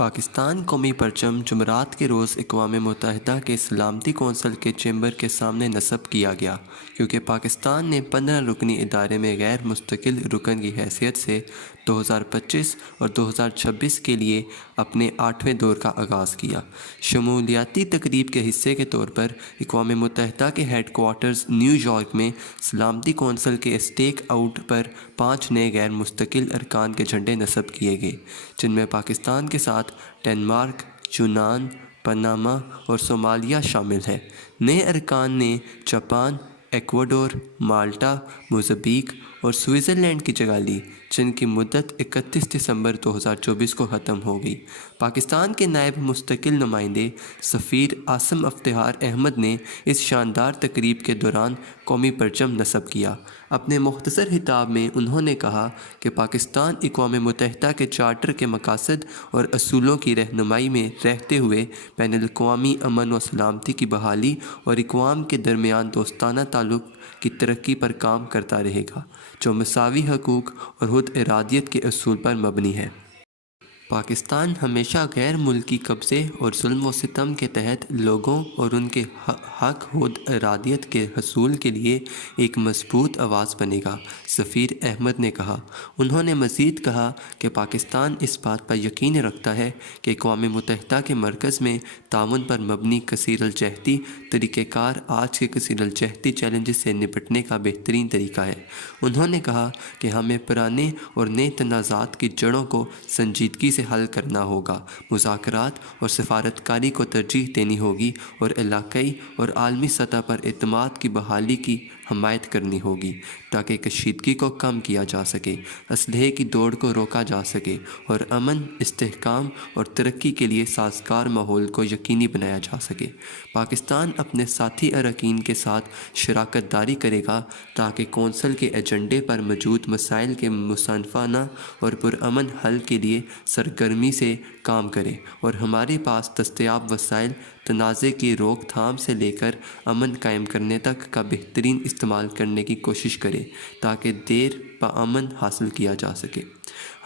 پاکستان قومی پرچم جمعرات کے روز اقوام متحدہ کے سلامتی کونسل کے چیمبر کے سامنے نصب کیا گیا، کیونکہ پاکستان نے 15 رکنی ادارے میں غیر مستقل رکن کی حیثیت سے 2025 اور 2026 کے لیے اپنے 8ویں دور کا آغاز کیا۔ شمولیاتی تقریب کے حصے کے طور پر اقوام متحدہ کے ہیڈ کوارٹرز نیو یارک میں سلامتی کونسل کے اسٹیک آؤٹ پر 5 نئے غیر مستقل ارکان کے جھنڈے نصب کیے گئے، جن میں پاکستان کے ساتھ ڈنمارک، یونان، پاناما اور صومالیہ شامل ہیں۔ نئے ارکان نے جاپان، ایکواڈور، مالٹا، موزمبیق اور سوئٹزرلینڈ کی جگہ لی، جن کی مدت 31 دسمبر 2024 کو ختم ہو گئی۔ پاکستان کے نائب مستقل نمائندے سفیر عاصم افتخار احمد نے اس شاندار تقریب کے دوران قومی پرچم نصب کیا۔ اپنے مختصر خطاب میں انہوں نے کہا کہ پاکستان اقوام متحدہ کے چارٹر کے مقاصد اور اصولوں کی رہنمائی میں رہتے ہوئے بین الاقوامی امن و سلامتی کی بحالی اور اقوام کے درمیان دوستانہ تعلق کی ترقی پر کام کرتا رہے گا، جو مساوی حقوق اور خود ارادیت کے اصول پر مبنی ہے۔ پاکستان ہمیشہ غیر ملکی قبضے اور ظلم و ستم کے تحت لوگوں اور ان کے حق خود ارادیت کے حصول کے لیے ایک مضبوط آواز بنے گا، سفیر احمد نے کہا۔ انہوں نے مزید کہا کہ پاکستان اس بات پر یقین رکھتا ہے کہ اقوام متحدہ کے مرکز میں تعاون پر مبنی کثیر الجہتی طریقہ کار آج کے کثیر الجہتی چیلنجز سے نپٹنے کا بہترین طریقہ ہے۔ انہوں نے کہا کہ ہمیں پرانے اور نئے تنازعات کی جڑوں کو سنجیدگی سے حل کرنا ہوگا، مذاکرات اور سفارتکاری کو ترجیح دینی ہوگی اور علاقائی اور عالمی سطح پر اعتماد کی بحالی کی حمایت کرنی ہوگی تاکہ کشیدگی کو کم کیا جا سکے، اسلحے کی دوڑ کو روکا جا سکے اور امن، استحکام اور ترقی کے لیے سازگار ماحول کو یقینی بنایا جا سکے۔ پاکستان اپنے ساتھی اراکین کے ساتھ شراکت داری کرے گا تاکہ کونسل کے ایجنڈے پر موجود مسائل کے مصنفانہ اور پرامن حل کے لیے سرگرمی سے کام کرے اور ہمارے پاس دستیاب وسائل تنازع کی روک تھام سے لے کر امن قائم کرنے تک کا بہترین استعمال کرنے کی کوشش کرے تاکہ دیر پا امن حاصل کیا جا سکے۔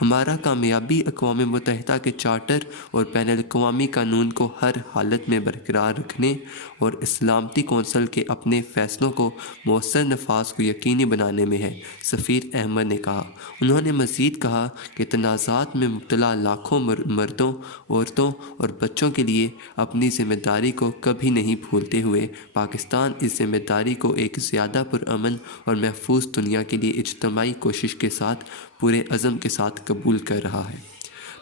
ہمارا کامیابی اقوام متحدہ کے چارٹر اور بین الاقوامی قانون کو ہر حالت میں برقرار رکھنے اور سلامتی کونسل کے اپنے فیصلوں کو مؤثر نفاذ کو یقینی بنانے میں ہے، سفیر احمد نے کہا۔ انہوں نے مزید کہا کہ تنازعات میں مبتلا لاکھوں مردوں، عورتوں اور بچوں کے لیے اپنی ذمہ داری کو کبھی نہیں بھولتے ہوئے پاکستان اس ذمہ داری کو ایک زیادہ پرامن اور محفوظ دنیا کے لیے اجتماعی کوشش کے ساتھ پورے عزم کے ساتھ قبول کر رہا ہے۔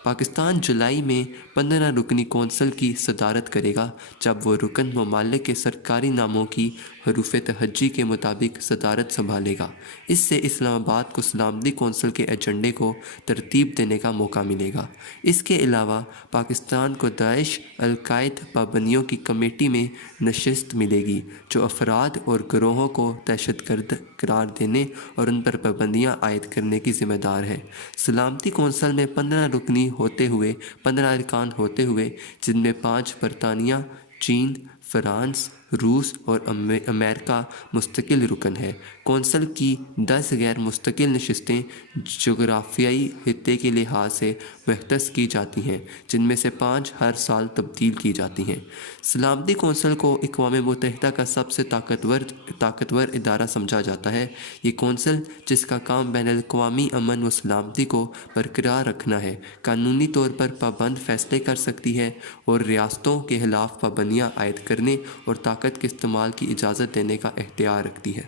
پاکستان جولائی میں 15 رکنی کونسل کی صدارت کرے گا، جب وہ رکن ممالک کے سرکاری ناموں کی حروف تہجی کے مطابق صدارت سنبھالے گا۔ اس سے اسلام آباد کو سلامتی کونسل کے ایجنڈے کو ترتیب دینے کا موقع ملے گا۔ اس کے علاوہ پاکستان کو داعش القاعدہ پابندیوں کی کمیٹی میں نشست ملے گی، جو افراد اور گروہوں کو دہشت گرد قرار دینے اور ان پر پابندیاں عائد کرنے کی ذمہ دار ہے۔ سلامتی کونسل میں 15 ارکان ہوتے ہوئے، جن میں 5 برطانیہ، چین، فرانس، روس اور امریکہ مستقل رکن ہے۔ کونسل کی 10 غیر مستقل نشستیں جغرافیائی خطے کے لحاظ سے مختص کی جاتی ہیں، جن میں سے 5 ہر سال تبدیل کی جاتی ہیں۔ سلامتی کونسل کو اقوام متحدہ کا سب سے طاقتور ادارہ سمجھا جاتا ہے۔ یہ کونسل، جس کا کام بین الاقوامی امن و سلامتی کو برقرار رکھنا ہے، قانونی طور پر پابند فیصلے کر سکتی ہے اور ریاستوں کے خلاف پابندیاں عائد کرنے اور طاقت کے استعمال کی اجازت دینے کا اختیار رکھتی ہے۔